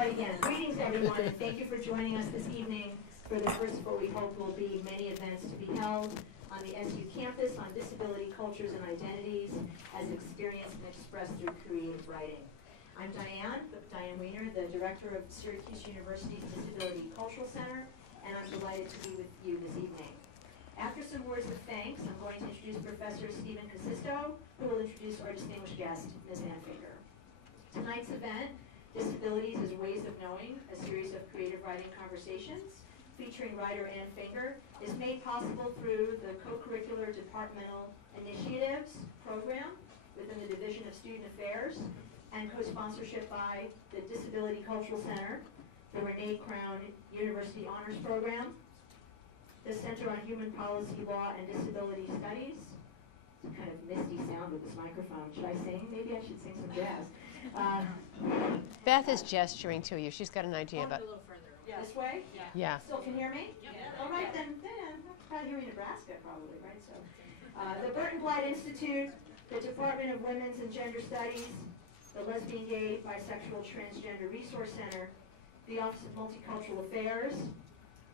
Right again. Greetings, everyone, and thank you for joining us this evening for the first of what we hope will be many events to be held on the SU campus on disability cultures and identities as experienced and expressed through creative writing. I'm Diane Weiner, the director of Syracuse University's Disability Cultural Center, and I'm delighted to be with you this evening. After some words of thanks, I'm going to introduce Professor Stephen Casisto, who will introduce our distinguished guest, Ms. Ann Finger. Tonight's event, Disabilities as Ways of Knowing, a series of creative writing conversations featuring writer Ann Finger, is made possible through the co-curricular departmental initiatives program within the Division of Student Affairs and co-sponsorship by the Disability Cultural Center, the Renee Crown University Honors Program, the Center on Human Policy Law and Disability Studies. It's a kind of misty sound with this microphone. Should I sing? Maybe I should sing some jazz. Beth is gesturing to you. She's got an idea about. A little further. Yeah. This way? Yeah. Still can hear me? Yeah. All right, then probably here in Nebraska, probably, right? So, the Burton Blight Institute, the Department of Women's and Gender Studies, the Lesbian, Gay, Bisexual, Transgender Resource Center, the Office of Multicultural Affairs,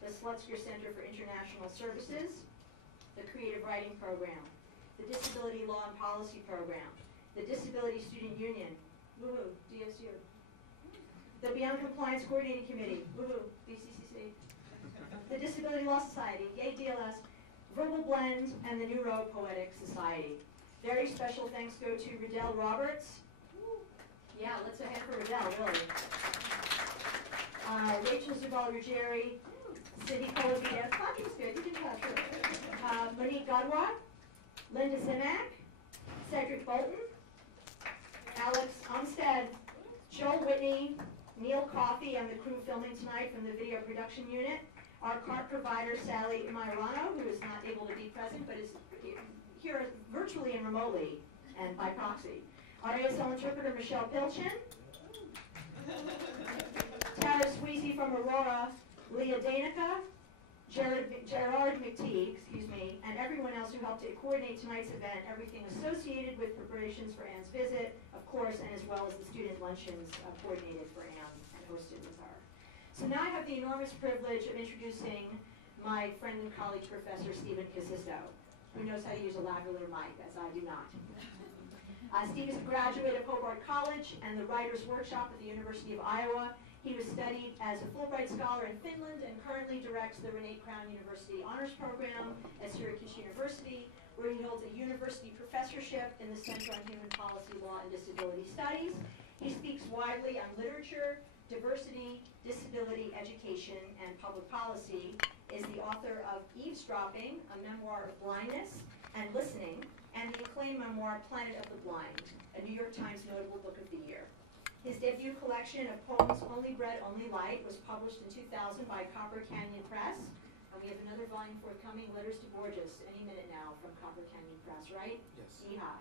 the Slutzker Center for International Services, the Creative Writing Program, the Disability Law and Policy Program, the Disability Student Union, woohoo, DSU, the Beyond Compliance Coordinating Committee, woohoo, BCCC, the Disability Law Society, yay DLS, Verbal Blend, and the New Road Poetic Society. Very special thanks go to Riddell Roberts. Yeah, let's head for Riddell, really. Rachel Zuval-Ruggieri, Cindy Colavita, talking's good, you can touch her. Monique Godwin, Linda Zimack, Cedric Bolton, Alex Umstead, Joel Whitney, Neil Coffey, and the crew filming tonight from the video production unit. Our cart provider, Sally Mairano, who is not able to be present, but is here virtually and remotely, and by proxy. Our ASL interpreter, Michelle Pilchin. Tara Sweezy from Aurora, Leah Danica, Gerard McTeague, and everyone else who helped to coordinate tonight's event, everything associated with preparations for Ann's visit, of course, and as well as the student luncheons coordinated for Ann and hosted with her. So now I have the enormous privilege of introducing my friend and colleague, Professor Stephen Casisto, who knows how to use a lavalier mic, as I do not. Steve is a graduate of Hobart College and the Writers' Workshop at the University of Iowa. He was studied as a Fulbright Scholar in Finland and currently directs the Renee Crown University Honors Program at Syracuse University, where he holds a university professorship in the Center on Human Policy Law and Disability Studies. He speaks widely on literature, diversity, disability, education, and public policy, is the author of Eavesdropping, a memoir of blindness and listening, and the acclaimed memoir Planet of the Blind, a New York Times notable book of the year. His debut collection of poems, Only Bread, Only Light, was published in 2000 by Copper Canyon Press, and we have another volume forthcoming, Letters to Borges, any minute now from Copper Canyon Press, right? Yes. Yeehaw.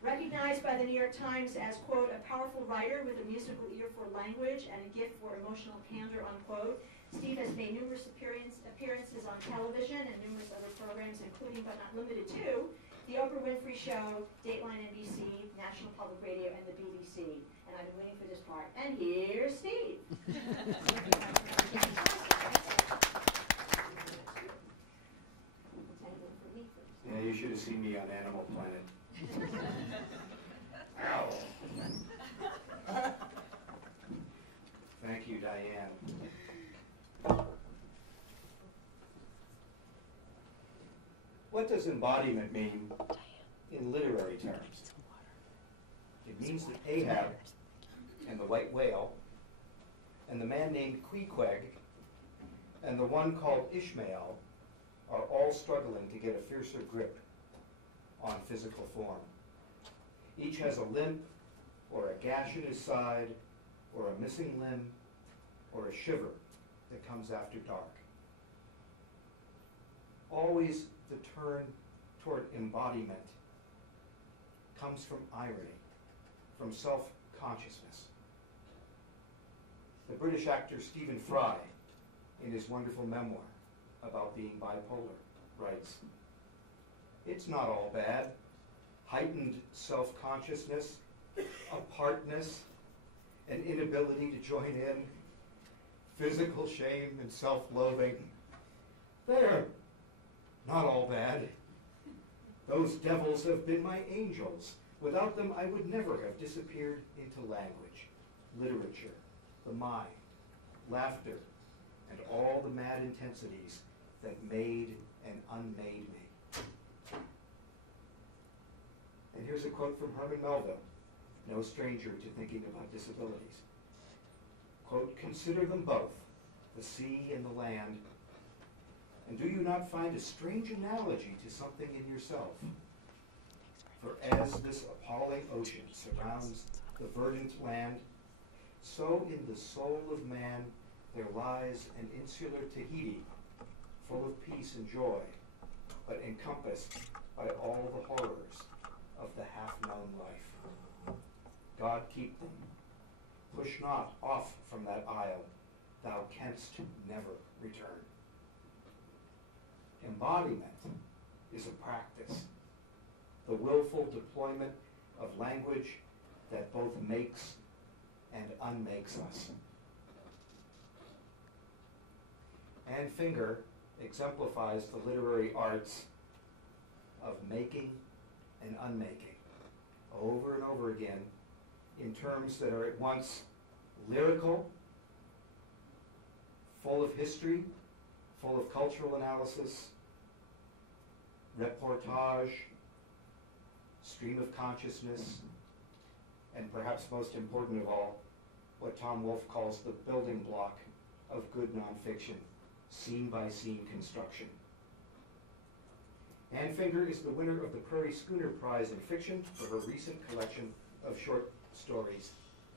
Recognized by the New York Times as, quote, a powerful writer with a musical ear for language and a gift for emotional candor, unquote, Steve has made numerous appearances on television and numerous other programs, including but not limited to The Oprah Winfrey Show, Dateline NBC, National Public Radio, and the BBC. And I've been waiting for this part. And here's Steve. Yeah, you should have seen me on Animal Planet. Ow. Thank you, Diane. What does embodiment mean in literary terms? It means that Ahab and the white whale and the man named Queequeg and the one called Ishmael are all struggling to get a fiercer grip on physical form. Each has a limp or a gash in his side or a missing limb or a shiver that comes after dark. Always the turn toward embodiment comes from irony, from self-consciousness. The British actor Stephen Fry, in his wonderful memoir about being bipolar, writes, "It's not all bad. Heightened self-consciousness, apartness, an inability to join in physical shame and self-loathing. They're not all bad. Those devils have been my angels. Without them, I would never have disappeared into language, literature, the mind, laughter, and all the mad intensities that made and unmade me. And here's a quote from Herman Melville, no stranger to thinking about disabilities. Quote, "Consider them both, the sea and the land, and do you not find a strange analogy to something in yourself? For as this appalling ocean surrounds the verdant land, so in the soul of man there lies an insular Tahiti, full of peace and joy, but encompassed by all the horrors of the half-known life. God keep them. Push not off from that isle, thou canst never return." Embodiment is a practice, the willful deployment of language that both makes and unmakes us. Anne Finger exemplifies the literary arts of making and unmaking over and over again in terms that are at once lyrical, full of history, full of cultural analysis, reportage, stream of consciousness, and perhaps most important of all, what Tom Wolfe calls the building block of good nonfiction, scene-by-scene construction. Anne Finger is the winner of the Prairie Schooner Prize in Fiction for her recent collection of short stories,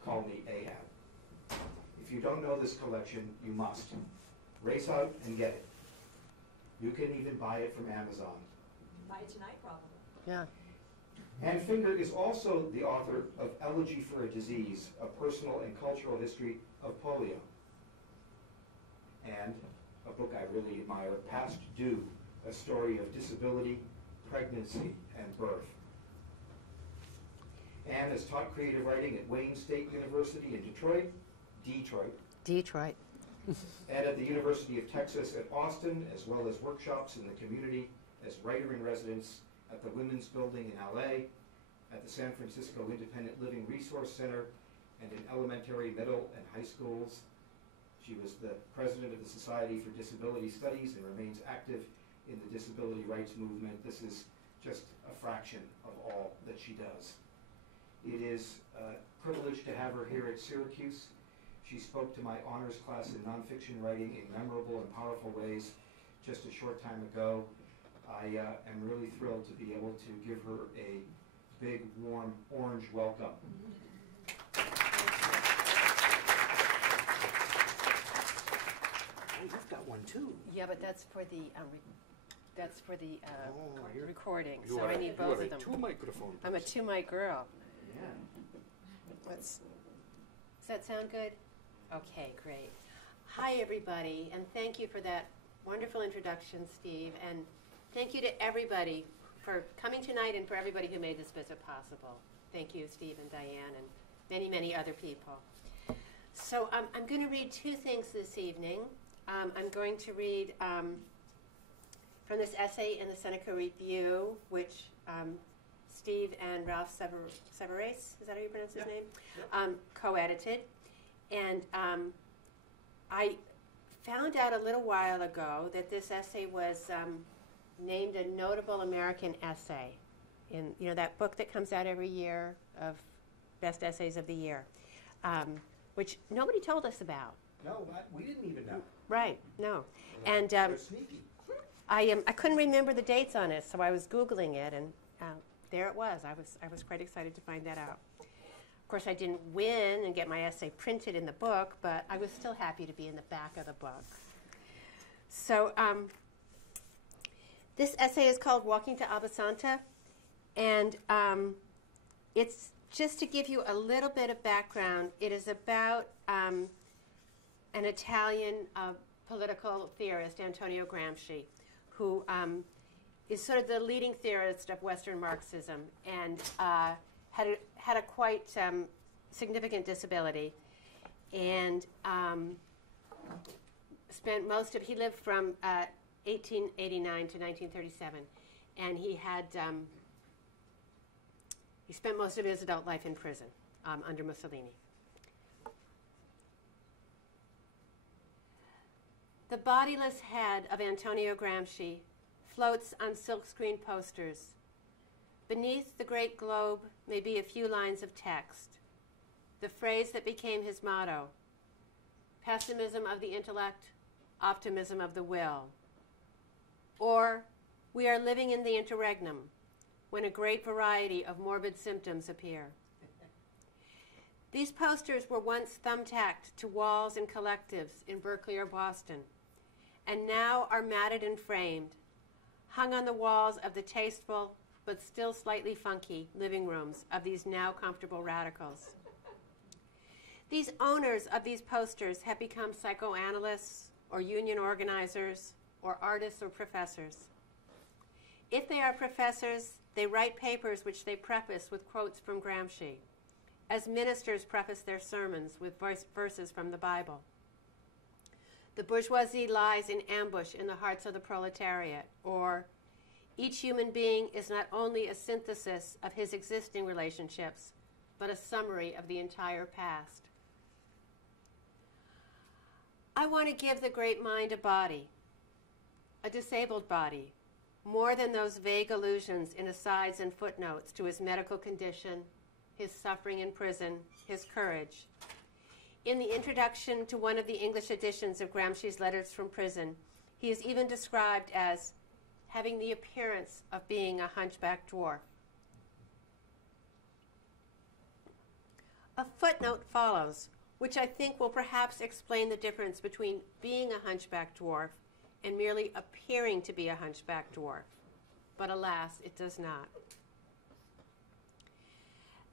Call Me Ahab. If you don't know this collection, you must. Race out and get it. You can even buy it from Amazon. Buy it tonight, probably. Yeah. Anne Finger is also the author of Elegy for a Disease, a personal and cultural history of polio. And a book I really admire, Past Due, a story of disability, pregnancy, and birth. Anne has taught creative writing at Wayne State University in Detroit, and at the University of Texas at Austin, as well as workshops in the community as writer-in-residence at the Women's Building in LA, at the San Francisco Independent Living Resource Center, and in elementary, middle, and high schools. She was the president of the Society for Disability Studies and remains active in the disability rights movement. This is just a fraction of all that she does. It is a privilege to have her here at Syracuse. She spoke to my honors class in nonfiction writing in memorable and powerful ways just a short time ago. I am really thrilled to be able to give her a big, warm, orange welcome. Oh, you've got one too. Yeah, but that's for the you're- recording. You So are I a- need you both are of a them. two-microphone I'm a person. two-mic girl. Yeah. Does that sound good? Okay, great. Hi, everybody, and thank you for that wonderful introduction, Steve, and thank you to everybody for coming tonight and for everybody who made this visit possible. Thank you, Steve and Diane, and many, many other people. So I'm going to read two things this evening. I'm going to read from this essay in the Seneca Review, which Steve and Ralph Severais, is that how you pronounce his name? Co-edited. And I found out a little while ago that this essay was named a notable American essay in that book that comes out every year of best essays of the year, which nobody told us about. No, we didn't even know. Right, no. And They're sneaky. I couldn't remember the dates on it, so I was Googling it, and there it was. I was quite excited to find that out. Of course, I didn't win and get my essay printed in the book, but I was still happy to be in the back of the book. So this essay is called Walking to Albasanta, and it's just to give you a little bit of background. It is about an Italian political theorist, Antonio Gramsci, who is sort of the leading theorist of Western Marxism and had a quite significant disability. And he lived from 1889 to 1937, and he spent most of his adult life in prison under Mussolini. The bodiless head of Antonio Gramsci floats on silkscreen posters. Beneath the great globe may be a few lines of text. The phrase that became his motto: pessimism of the intellect, optimism of the will. Or, we are living in the interregnum, when a great variety of morbid symptoms appear. These posters were once thumbtacked to walls and collectives in Berkeley or Boston, and now are matted and framed, hung on the walls of the tasteful but still slightly funky living rooms of these now comfortable radicals. These owners of these posters have become psychoanalysts or union organizers or artists or professors. If they are professors, they write papers which they preface with quotes from Gramsci, as ministers preface their sermons with verses from the Bible. The bourgeoisie lies in ambush in the hearts of the proletariat, or each human being is not only a synthesis of his existing relationships, but a summary of the entire past. I want to give the great mind a body, a disabled body, more than those vague allusions in asides and footnotes to his medical condition, his suffering in prison, his courage. In the introduction to one of the English editions of Gramsci's Letters from Prison, he is even described as having the appearance of being a hunchback dwarf. A footnote follows, which I think will perhaps explain the difference between being a hunchback dwarf and merely appearing to be a hunchback dwarf. But alas, it does not.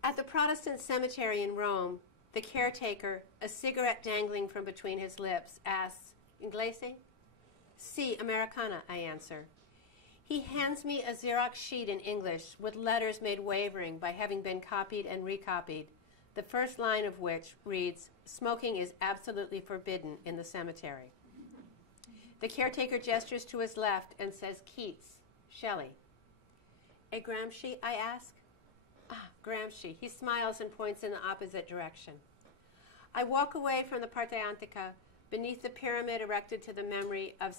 At the Protestant cemetery in Rome, the caretaker, a cigarette dangling from between his lips, asks, "Inglese?" "Si, Americana," I answer. He hands me a Xerox sheet in English with letters made wavering by having been copied and recopied, the first line of which reads, "Smoking is absolutely forbidden in the cemetery." The caretaker gestures to his left and says, "Keats, Shelley." "A Gramsci?" I ask. "Ah, Gramsci." He smiles and points in the opposite direction. I walk away from the Parte Antica beneath the pyramid erected to the memory of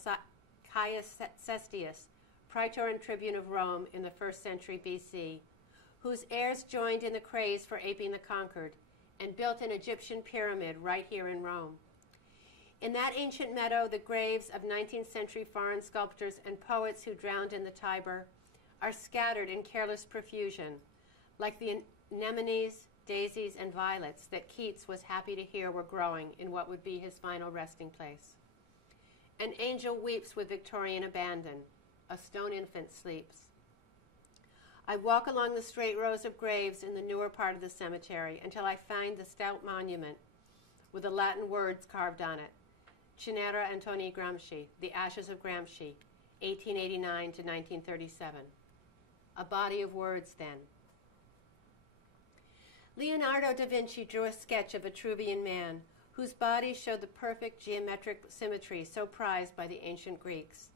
Caius Cestius, praetor and tribune of Rome in the 1st century BC, whose heirs joined in the craze for aping the conquered and built an Egyptian pyramid right here in Rome. In that ancient meadow, the graves of 19th century foreign sculptors and poets who drowned in the Tiber are scattered in careless profusion, like the anemones, daisies, and violets that Keats was happy to hear were growing in what would be his final resting place. An angel weeps with Victorian abandon. A stone infant sleeps. I walk along the straight rows of graves in the newer part of the cemetery until I find the stout monument with the Latin words carved on it: Cinera Antonii Gramsci, the ashes of Gramsci, 1889 to 1937. A body of words, then. Leonardo da Vinci drew a sketch of a Vitruvian man whose body showed the perfect geometric symmetry so prized by the ancient Greeks.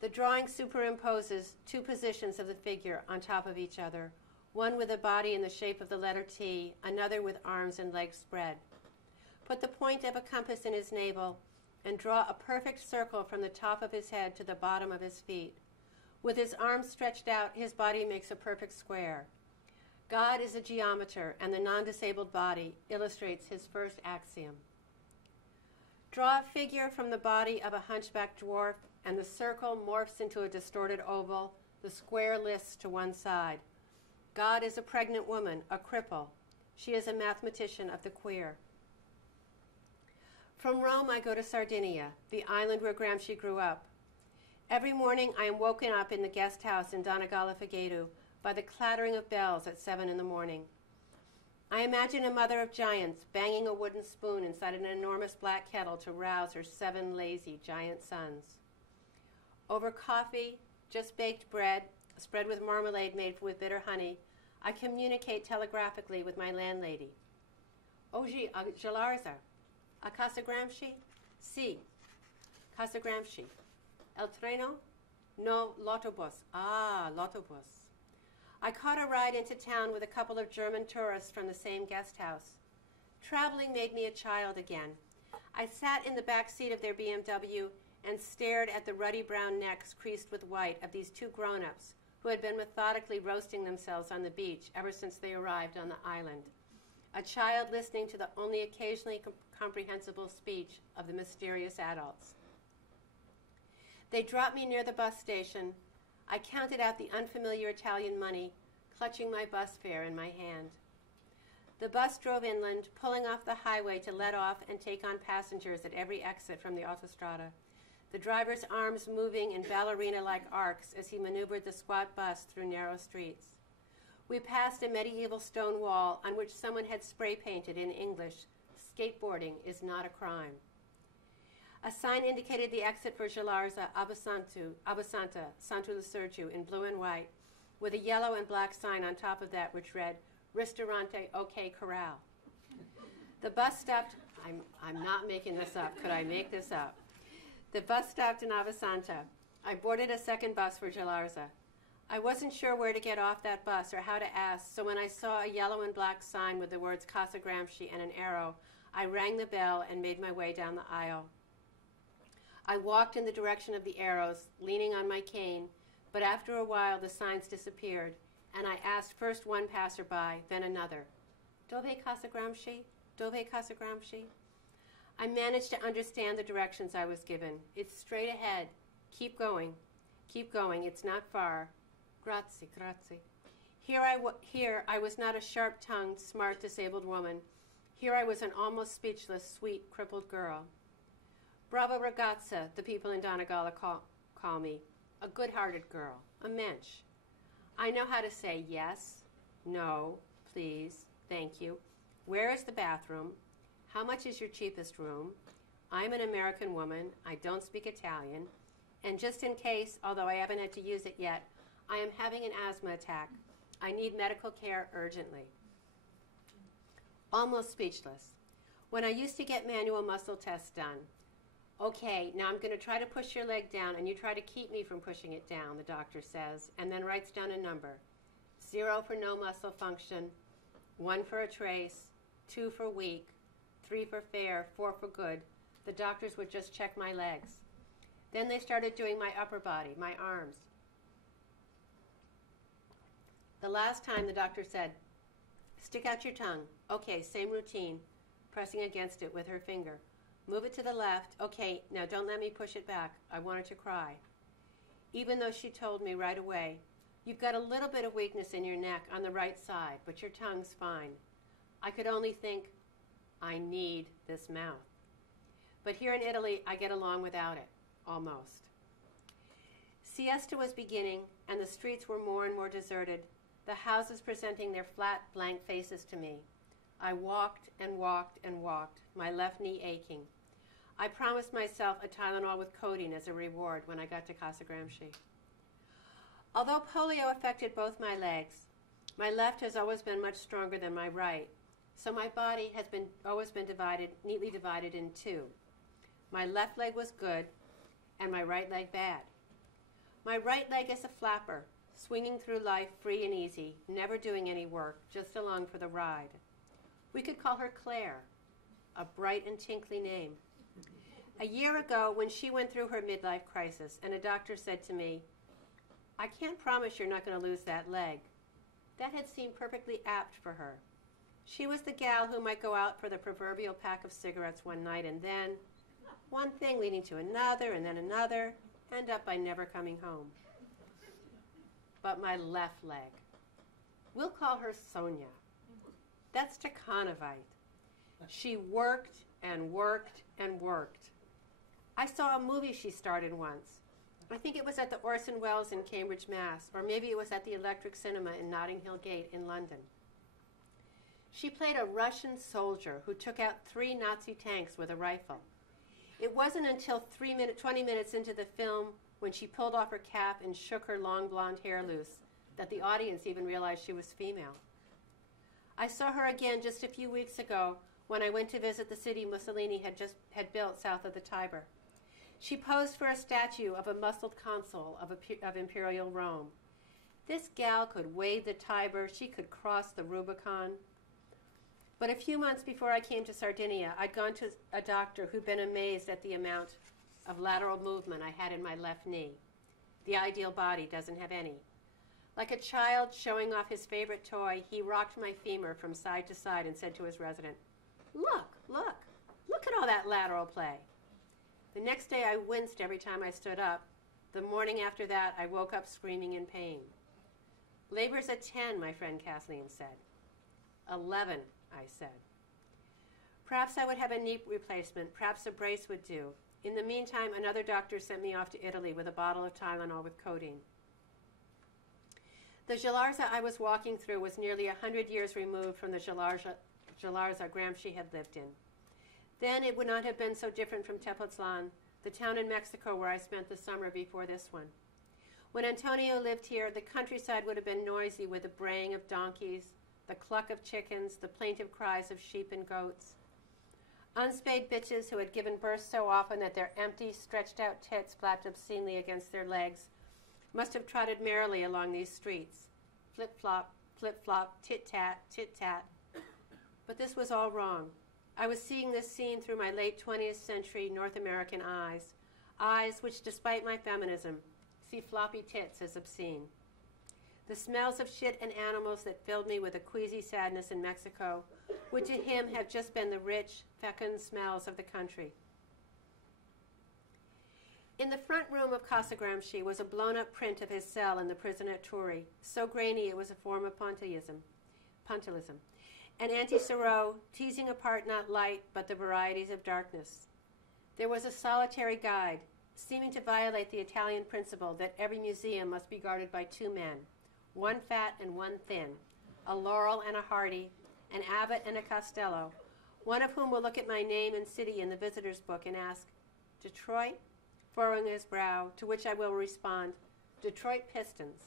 The drawing superimposes two positions of the figure on top of each other, one with a body in the shape of the letter T, another with arms and legs spread. Put the point of a compass in his navel and draw a perfect circle from the top of his head to the bottom of his feet. With his arms stretched out, his body makes a perfect square. God is a geometer, and the non-disabled body illustrates his first axiom. Draw a figure from the body of a hunchback dwarf, and the circle morphs into a distorted oval, the square lists to one side. God is a pregnant woman, a cripple. She is a mathematician of the queer. From Rome, I go to Sardinia, the island where Gramsci grew up. Every morning, I am woken up in the guest house in Donegala Faghedu by the clattering of bells at 7 a.m. I imagine a mother of giants banging a wooden spoon inside an enormous black kettle to rouse her 7 lazy giant sons. Over coffee, just baked bread, spread with marmalade made with bitter honey, I communicate telegraphically with my landlady. "Oggi a Gelarza, a casa Gramsci?" Sí, Casa Gramsci. El treno? No, l'autobus. Ah, l'autobus. I caught a ride into town with a couple of German tourists from the same guest house. Traveling made me a child again. I sat in the back seat of their BMW and stared at the ruddy brown necks creased with white of these two grown-ups who had been methodically roasting themselves on the beach ever since they arrived on the island. A child listening to the only occasionally comprehensible speech of the mysterious adults. They dropped me near the bus station. I counted out the unfamiliar Italian money, clutching my bus fare in my hand. The bus drove inland, pulling off the highway to let off and take on passengers at every exit from the autostrada, the driver's arms moving in ballerina-like arcs as he maneuvered the squat bus through narrow streets. We passed a medieval stone wall on which someone had spray painted in English, "Skateboarding is not a crime." A sign indicated the exit for Galarza Abasanta, Santo Lucergiu in blue and white, with a yellow and black sign on top of that which read, "Ristorante OK Corral." The bus stopped, I'm not making this up, could I make this up? The bus stopped in Avasanta. I boarded a second bus for Galarza. I wasn't sure where to get off that bus or how to ask, so when I saw a yellow and black sign with the words Casa Gramsci and an arrow, I rang the bell and made my way down the aisle. I walked in the direction of the arrows, leaning on my cane, but after a while the signs disappeared, and I asked first one passerby, then another, "Dove Casa Gramsci? Dove Casa Gramsci?" I managed to understand the directions I was given. It's straight ahead. Keep going. Keep going. It's not far. Grazie, grazie. Here I was not a sharp-tongued, smart, disabled woman. Here I was an almost speechless, sweet, crippled girl. Brava ragazza, the people in Donegala call me. A good-hearted girl. A mensch. I know how to say yes, no, please, thank you. Where is the bathroom? How much is your cheapest room? I'm an American woman. I don't speak Italian. And just in case, although I haven't had to use it yet, I am having an asthma attack. I need medical care urgently. Almost speechless. When I used to get manual muscle tests done, "Okay, now I'm going to try to push your leg down, and you try to keep me from pushing it down," the doctor says, and then writes down a number. 0 for no muscle function, 1 for a trace, 2 for weak, 3 for fair, 4 for good. The doctors would just check my legs. Then they started doing my upper body, my arms. The last time the doctor said, "Stick out your tongue." Okay, same routine, pressing against it with her finger. "Move it to the left." Okay, now don't let me push it back. I wanted to cry. Even though she told me right away, "You've got a little bit of weakness in your neck on the right side, but your tongue's fine." I could only think, I need this mouth. But here in Italy, I get along without it, almost. Siesta was beginning, and the streets were more and more deserted, the houses presenting their flat, blank faces to me. I walked and walked and walked, my left knee aching. I promised myself a Tylenol with codeine as a reward when I got to Casa Gramsci. Although polio affected both my legs, my left has always been much stronger than my right, so my body has always been neatly divided in two. My left leg was good, and my right leg bad. My right leg is a flapper, swinging through life free and easy, never doing any work, just along for the ride. We could call her Claire, a bright and tinkly name. A year ago, when she went through her midlife crisis, and a doctor said to me, "I can't promise you're not going to lose that leg," that had seemed perfectly apt for her. She was the gal who might go out for the proverbial pack of cigarettes one night and then, one thing leading to another and then another, end up by never coming home. But my left leg, we'll call her Sonia. That's Stakhanovite. She worked and worked and worked. I saw a movie she starred in once. I think it was at the Orson Welles in Cambridge, Mass., or maybe it was at the Electric Cinema in Notting Hill Gate in London. She played a Russian soldier who took out 3 Nazi tanks with a rifle. It wasn't until 20 minutes into the film, when she pulled off her cap and shook her long blonde hair loose, that the audience even realized she was female. I saw her again just a few weeks ago when I went to visit the city Mussolini had built south of the Tiber. She posed for a statue of a muscled consul of imperial Rome. This gal could wade the Tiber, she could cross the Rubicon. But a few months before I came to Sardinia, I'd gone to a doctor who'd been amazed at the amount of lateral movement I had in my left knee. The ideal body doesn't have any. Like a child showing off his favorite toy, he rocked my femur from side to side and said to his resident, look at all that lateral play. The next day I winced every time I stood up. The morning after that, I woke up screaming in pain. Labor's at 10, my friend Kathleen said. 11, I said. Perhaps I would have a knee replacement. Perhaps a brace would do. In the meantime, another doctor sent me off to Italy with a bottle of Tylenol with codeine. The Galarza I was walking through was nearly 100 years removed from the Galarza Gramsci had lived in. Then it would not have been so different from Tepoztlan, the town in Mexico where I spent the summer before this one. When Antonio lived here, the countryside would have been noisy with the braying of donkeys, the cluck of chickens, the plaintive cries of sheep and goats. Unspayed bitches who had given birth so often that their empty, stretched-out tits flapped obscenely against their legs must have trotted merrily along these streets. Flip-flop, tit-tat, tit-tat. But this was all wrong. I was seeing this scene through my late 20th century North American eyes, eyes which, despite my feminism, see floppy tits as obscene. The smells of shit and animals that filled me with a queasy sadness in Mexico would to him have just been the rich, fecund smells of the country. In the front room of Casa Gramsci was a blown-up print of his cell in the prison at Turi, so grainy it was a form of puntillism. An anti-Sero, teasing apart not light, but the varieties of darkness. There was a solitary guide, seeming to violate the Italian principle that every museum must be guarded by two men, one fat and one thin, a Laurel and a Hardy, an Abbott and a Costello, one of whom will look at my name and city in the visitor's book and ask, Detroit? Furrowing his brow, to which I will respond, Detroit Pistons,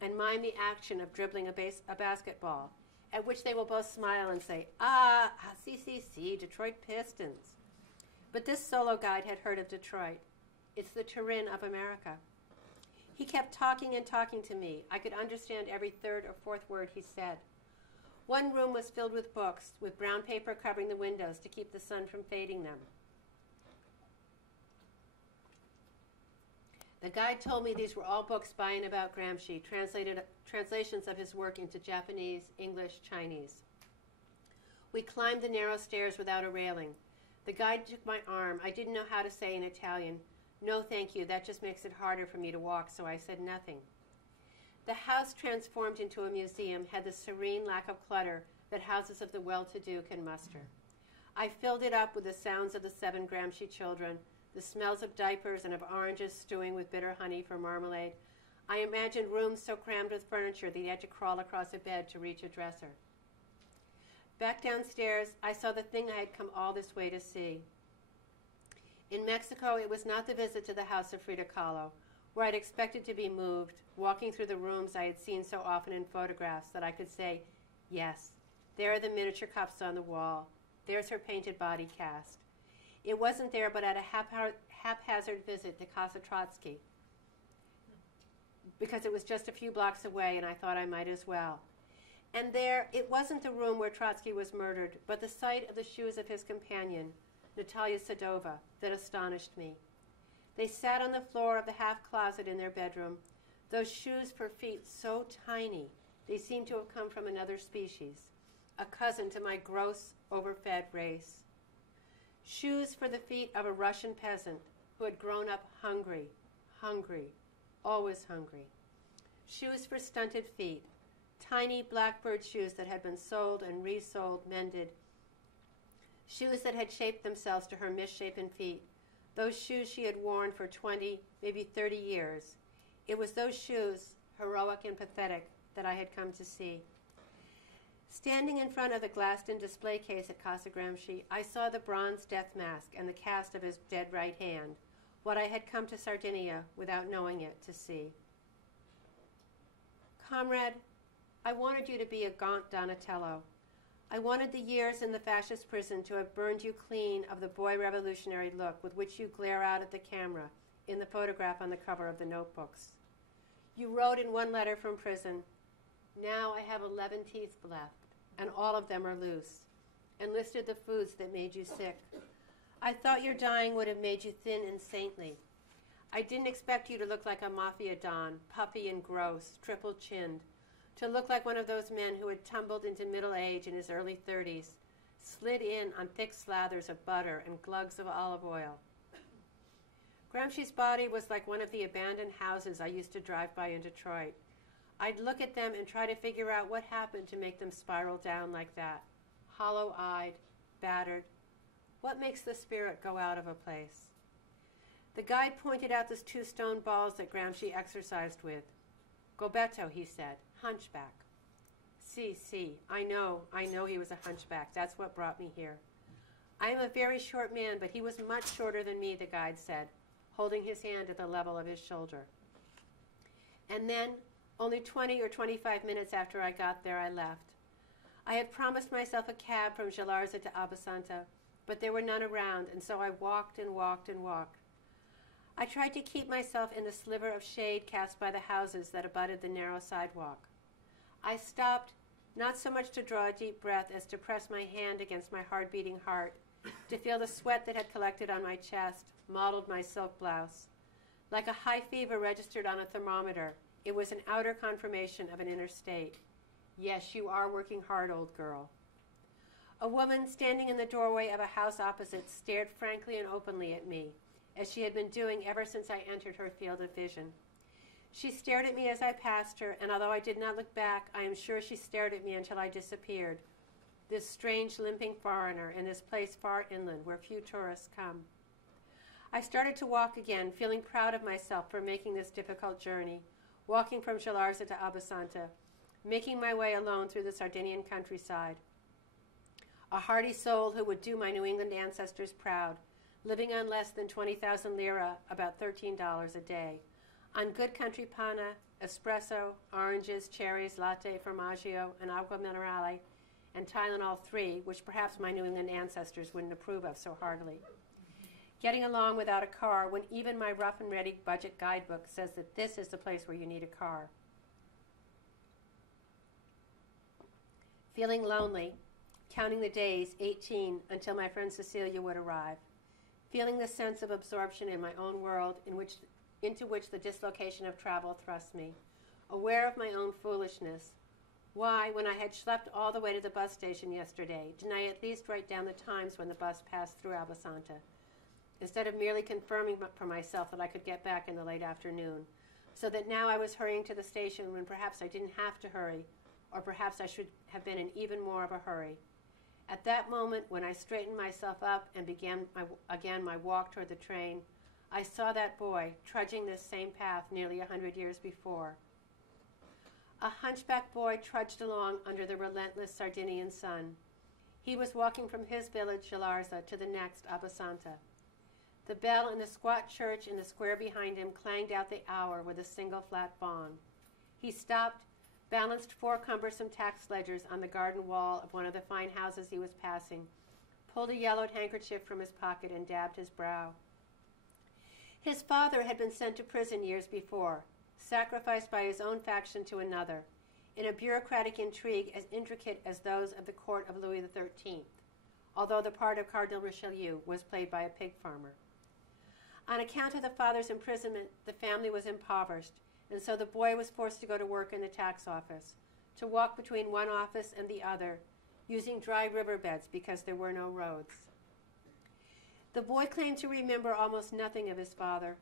and mime the action of dribbling a basketball, at which they will both smile and say, see, Detroit Pistons. But this solo guide had heard of Detroit. It's the Turin of America. He kept talking and talking to me. I could understand every third or fourth word he said. One room was filled with books, with brown paper covering the windows to keep the sun from fading them. The guide told me these were all books by and about Gramsci, translations of his work into Japanese, English, Chinese. We climbed the narrow stairs without a railing. The guide took my arm. I didn't know how to say in Italian, "No, thank you, that just makes it harder for me to walk," so I said nothing. The house, transformed into a museum, had the serene lack of clutter that houses of the well-to-do can muster. I filled it up with the sounds of the 7 Gramsci children, the smells of diapers and of oranges stewing with bitter honey for marmalade. I imagined rooms so crammed with furniture that you had to crawl across a bed to reach a dresser. Back downstairs, I saw the thing I had come all this way to see. In Mexico, it was not the visit to the house of Frida Kahlo, where I'd expected to be moved, walking through the rooms I had seen so often in photographs that I could say, yes, there are the miniature cups on the wall. There's her painted body cast. It wasn't there, but at a haphazard visit to Casa Trotsky, because it was just a few blocks away, and I thought I might as well. And there, it wasn't the room where Trotsky was murdered, but the sight of the shoes of his companion, Natalia Sadova, that astonished me. They sat on the floor of the half-closet in their bedroom, those shoes for feet so tiny, they seemed to have come from another species, a cousin to my gross, overfed race. Shoes for the feet of a Russian peasant who had grown up hungry, always hungry. Shoes for stunted feet, tiny blackbird shoes that had been sold and resold, mended. Shoes that had shaped themselves to her misshapen feet. Those shoes she had worn for 20, maybe 30 years. It was those shoes, heroic and pathetic, that I had come to see. Standing in front of the glassed-in display case at Casa Gramsci, I saw the bronze death mask and the cast of his dead right hand, what I had come to Sardinia, without knowing it, to see. Comrade, I wanted you to be a gaunt Donatello. I wanted the years in the fascist prison to have burned you clean of the boy revolutionary look with which you glare out at the camera in the photograph on the cover of the notebooks. You wrote in one letter from prison, "Now I have 11 teeth left, and all of them are loose," and listed the foods that made you sick. I thought your dying would have made you thin and saintly. I didn't expect you to look like a mafia don, puffy and gross, triple-chinned, to look like one of those men who had tumbled into middle age in his early 30s, slid in on thick slathers of butter and glugs of olive oil. Gramsci's body was like one of the abandoned houses I used to drive by in Detroit. I'd look at them and try to figure out what happened to make them spiral down like that, hollow-eyed, battered. What makes the spirit go out of a place? The guide pointed out the 2 stone balls that Gramsci exercised with. "Gobetto," he said, "hunchback." Si, I know he was a hunchback. That's what brought me here. I am a very short man, but he was much shorter than me, the guide said, holding his hand at the level of his shoulder. And then, only 20 or 25 minutes after I got there, I left. I had promised myself a cab from Galarza to Abasanta, but there were none around, and so I walked and walked and walked. I tried to keep myself in the sliver of shade cast by the houses that abutted the narrow sidewalk. I stopped, not so much to draw a deep breath as to press my hand against my hard-beating heart, to feel the sweat that had collected on my chest, mottled my silk blouse. Like a high fever registered on a thermometer, it was an outer confirmation of an inner state. Yes, you are working hard, old girl. A woman standing in the doorway of a house opposite stared frankly and openly at me, as she had been doing ever since I entered her field of vision. She stared at me as I passed her, and although I did not look back, I am sure she stared at me until I disappeared, this strange limping foreigner in this place far inland where few tourists come. I started to walk again, feeling proud of myself for making this difficult journey, walking from Galarza to Abasanta, making my way alone through the Sardinian countryside. A hardy soul who would do my New England ancestors proud, living on less than 20,000 lira, about $13 a day, on good country panna, espresso, oranges, cherries, latte, formaggio, and agua minerale, and Tylenol 3, which perhaps my New England ancestors wouldn't approve of so heartily. Getting along without a car when even my rough and ready budget guidebook says that this is the place where you need a car. Feeling lonely, counting the days, 18, until my friend Cecilia would arrive. Feeling the sense of absorption in my own world into which the dislocation of travel thrust me. Aware of my own foolishness. Why, when I had schlepped all the way to the bus station yesterday, didn't I at least write down the times when the bus passed through Abasanta, instead of merely confirming for myself that I could get back in the late afternoon, so that now I was hurrying to the station when perhaps I didn't have to hurry, or perhaps I should have been in even more of a hurry. At that moment, when I straightened myself up and began again my walk toward the train, I saw that boy trudging this same path nearly 100 years before. A hunchback boy trudged along under the relentless Sardinian sun. He was walking from his village, Galarza, to the next, Abasanta. The bell in the squat church in the square behind him clanged out the hour with a single flat bong. He stopped, balanced 4 cumbersome tax ledgers on the garden wall of one of the fine houses he was passing, pulled a yellowed handkerchief from his pocket and dabbed his brow. His father had been sent to prison years before, sacrificed by his own faction to another, in a bureaucratic intrigue as intricate as those of the court of Louis XIII, although the part of Cardinal Richelieu was played by a pig farmer. On account of the father's imprisonment, the family was impoverished, and so the boy was forced to go to work in the tax office, to walk between one office and the other, using dry riverbeds because there were no roads. The boy claimed to remember almost nothing of his father,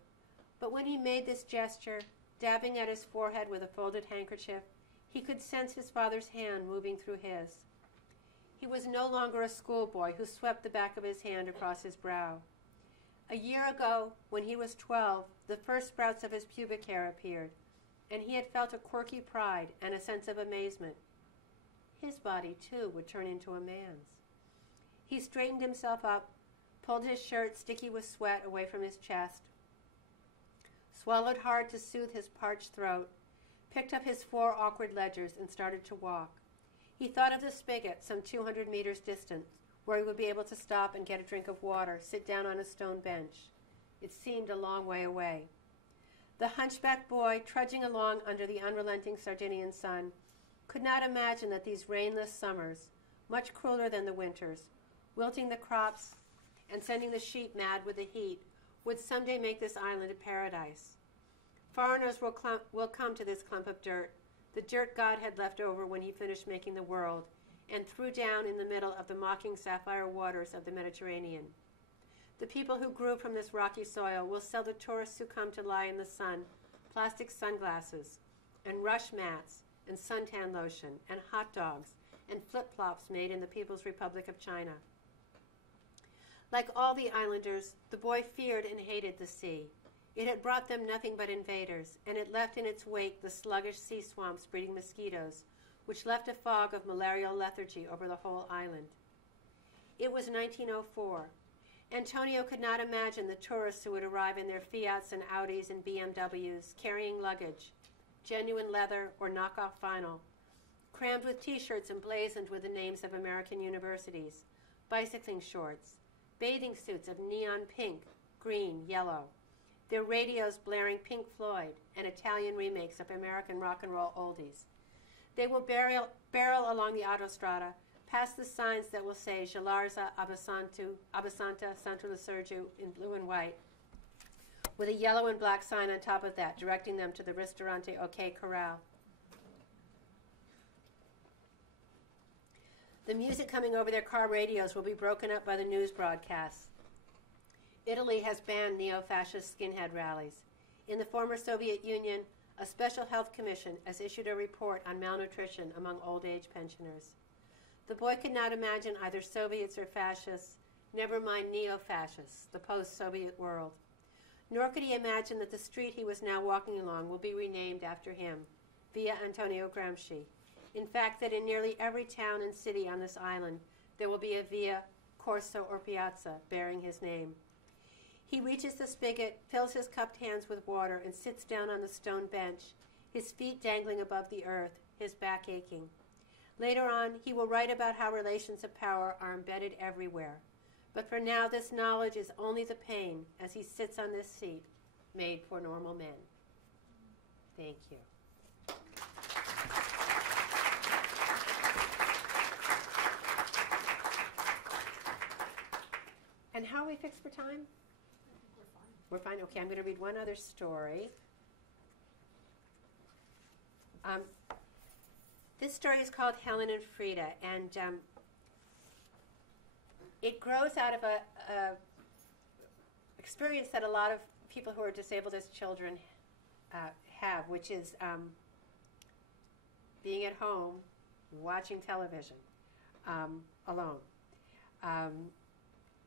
but when he made this gesture, dabbing at his forehead with a folded handkerchief, he could sense his father's hand moving through his. He was no longer a schoolboy who swept the back of his hand across his brow. A year ago, when he was 12, the first sprouts of his pubic hair appeared, and he had felt a quirky pride and a sense of amazement. His body, too, would turn into a man's. He straightened himself up, pulled his shirt, sticky with sweat, away from his chest, swallowed hard to soothe his parched throat, picked up his 4 awkward ledgers, and started to walk. He thought of the spigot some 200 meters distant, where he would be able to stop and get a drink of water, sit down on a stone bench. It seemed a long way away. The hunchback boy, trudging along under the unrelenting Sardinian sun, could not imagine that these rainless summers, much crueler than the winters, wilting the crops and sending the sheep mad with the heat, would someday make this island a paradise. Foreigners will come to this clump of dirt, the dirt God had left over when he finished making the world, and threw down in the middle of the mocking sapphire waters of the Mediterranean. The people who grew from this rocky soil will sell the tourists who come to lie in the sun plastic sunglasses and rush mats and suntan lotion and hot dogs and flip-flops made in the People's Republic of China. Like all the islanders, the boy feared and hated the sea. It had brought them nothing but invaders, and it left in its wake the sluggish sea swamps breeding mosquitoes, which left a fog of malarial lethargy over the whole island. It was 1904. Antonio could not imagine the tourists who would arrive in their Fiats and Audis and BMWs, carrying luggage, genuine leather or knockoff vinyl, crammed with T-shirts emblazoned with the names of American universities, bicycling shorts, bathing suits of neon pink, green, yellow, their radios blaring Pink Floyd and Italian remakes of American rock and roll oldies. They will barrel along the autostrada, past the signs that will say Galarza Abasanta Santo Sergio in blue and white, with a yellow and black sign on top of that directing them to the Ristorante OK Corral. The music coming over their car radios will be broken up by the news broadcasts. Italy has banned neo-fascist skinhead rallies. In the former Soviet Union, a special health commission has issued a report on malnutrition among old-age pensioners. The boy could not imagine either Soviets or fascists, never mind neo-fascists, the post-Soviet world. Nor could he imagine that the street he was now walking along will be renamed after him, Via Antonio Gramsci. In fact, that in nearly every town and city on this island, there will be a via, corso, or piazza bearing his name. He reaches the spigot, fills his cupped hands with water, and sits down on the stone bench, his feet dangling above the earth, his back aching. Later on, he will write about how relations of power are embedded everywhere. But for now, this knowledge is only the pain as he sits on this seat, made for normal men. Thank you. And how are we fixed for time? We're fine. Okay, I'm going to read one other story. This story is called Helen and Frida, and it grows out of a experience that a lot of people who are disabled as children have, which is being at home, watching television alone.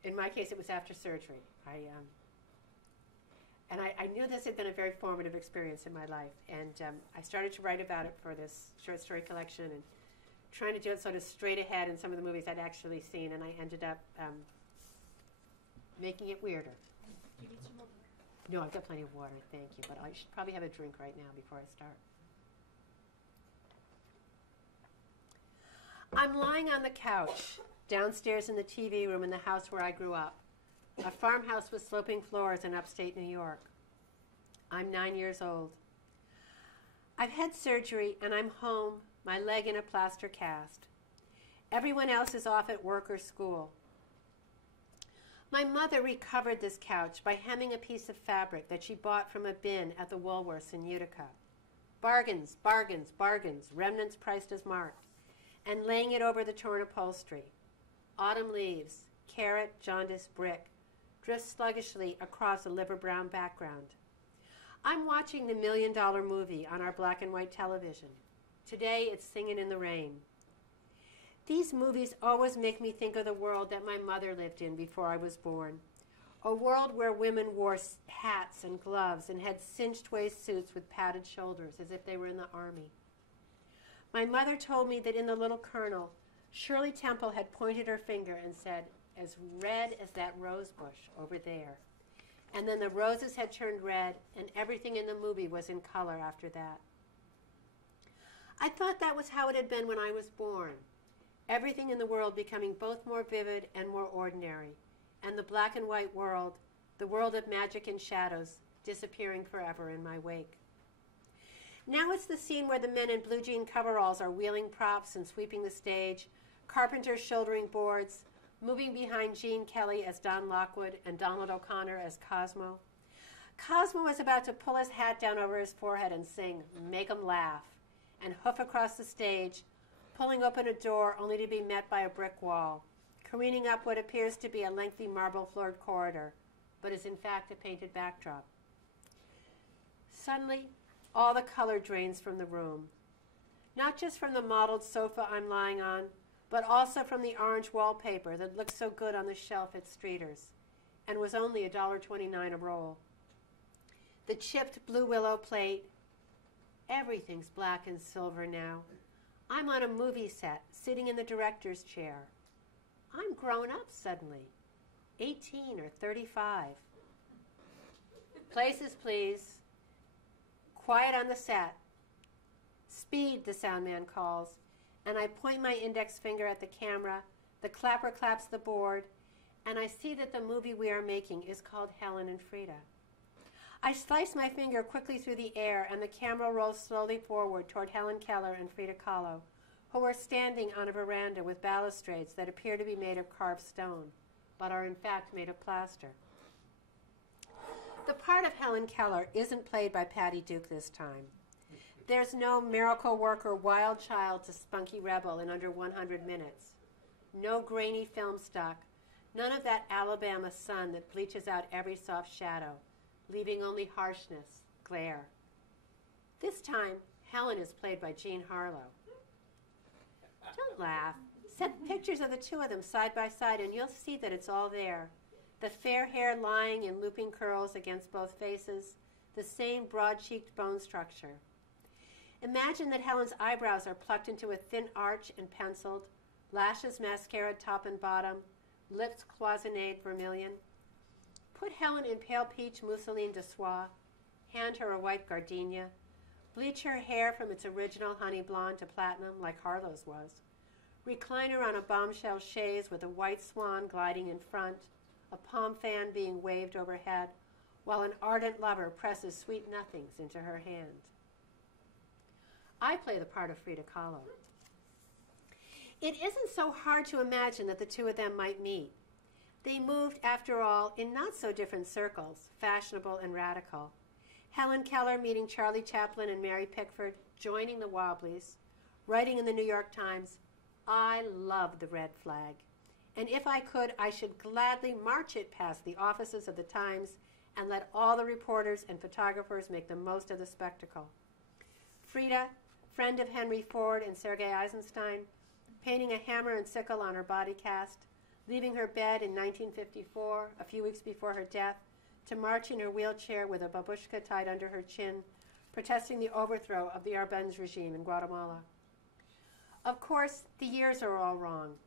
In my case, it was after surgery. I knew this had been a very formative experience in my life, and I started to write about it for this short story collection and trying to do it sort of straight ahead in some of the movies I'd actually seen, and I ended up making it weirder. You need some more water? No, I've got plenty of water, thank you, but I should probably have a drink right now before I start. I'm lying on the couch downstairs in the TV room in the house where I grew up, a farmhouse with sloping floors in upstate New York. I'm 9 years old. I've had surgery and I'm home, my leg in a plaster cast. Everyone else is off at work or school. My mother recovered this couch by hemming a piece of fabric that she bought from a bin at the Woolworths in Utica. Bargains, bargains, bargains, remnants priced as marked, and laying it over the torn upholstery. Autumn leaves, carrot, jaundice, brick, drift sluggishly across a liver-brown background. I'm watching the $1 Million movie on our black and white television. Today it's Singing in the Rain. These movies always make me think of the world that my mother lived in before I was born. A world where women wore hats and gloves and had cinched waist suits with padded shoulders as if they were in the army. My mother told me that in The Little Colonel, Shirley Temple had pointed her finger and said, "As red as that rose bush over there." And then the roses had turned red, and everything in the movie was in color after that. I thought that was how it had been when I was born. Everything in the world becoming both more vivid and more ordinary, and the black and white world, the world of magic and shadows, disappearing forever in my wake. Now it's the scene where the men in blue jean coveralls are wheeling props and sweeping the stage, carpenters shouldering boards, moving behind Gene Kelly as Don Lockwood and Donald O'Connor as Cosmo. Cosmo is about to pull his hat down over his forehead and sing "Make 'em Laugh," and hoof across the stage, pulling open a door only to be met by a brick wall, careening up what appears to be a lengthy marble-floored corridor, but is in fact a painted backdrop. Suddenly, all the color drains from the room, not just from the mottled sofa I'm lying on, but also from the orange wallpaper that looked so good on the shelf at Streeter's and was only $1.29 a roll. The chipped blue willow plate. Everything's black and silver now. I'm on a movie set, sitting in the director's chair. I'm grown up suddenly, 18 or 35. Places, please. Quiet on the set. Speed, the sound man calls, and I point my index finger at the camera. The clapper claps the board, and I see that the movie we are making is called Helen and Frida. I slice my finger quickly through the air, and the camera rolls slowly forward toward Helen Keller and Frida Kahlo, who are standing on a veranda with balustrades that appear to be made of carved stone, but are in fact made of plaster. The part of Helen Keller isn't played by Patty Duke this time. There's no miracle worker wild child to spunky rebel in under 100 minutes. No grainy film stock, none of that Alabama sun that bleaches out every soft shadow, leaving only harshness, glare. This time, Helen is played by Jean Harlow. Don't laugh. Set pictures of the two of them side by side and you'll see that it's all there. The fair hair lying in looping curls against both faces, the same broad-cheeked bone structure. Imagine that Helen's eyebrows are plucked into a thin arch and penciled, lashes mascara top and bottom, lips cloisonné vermilion. Put Helen in pale peach mousseline de soie, hand her a white gardenia, bleach her hair from its original honey blonde to platinum like Harlow's was, recline her on a bombshell chaise with a white swan gliding in front, a palm fan being waved overhead, while an ardent lover presses sweet nothings into her hand. I play the part of Frida Kahlo. It isn't so hard to imagine that the two of them might meet. They moved, after all, in not-so-different circles, fashionable and radical. Helen Keller meeting Charlie Chaplin and Mary Pickford, joining the Wobblies, writing in the New York Times, "I love the red flag, and if I could, I should gladly march it past the offices of the Times and let all the reporters and photographers make the most of the spectacle." Frida, friend of Henry Ford and Sergei Eisenstein, painting a hammer and sickle on her body cast, leaving her bed in 1954, a few weeks before her death, to march in her wheelchair with a babushka tied under her chin, protesting the overthrow of the Arbenz regime in Guatemala. Of course, the years are all wrong.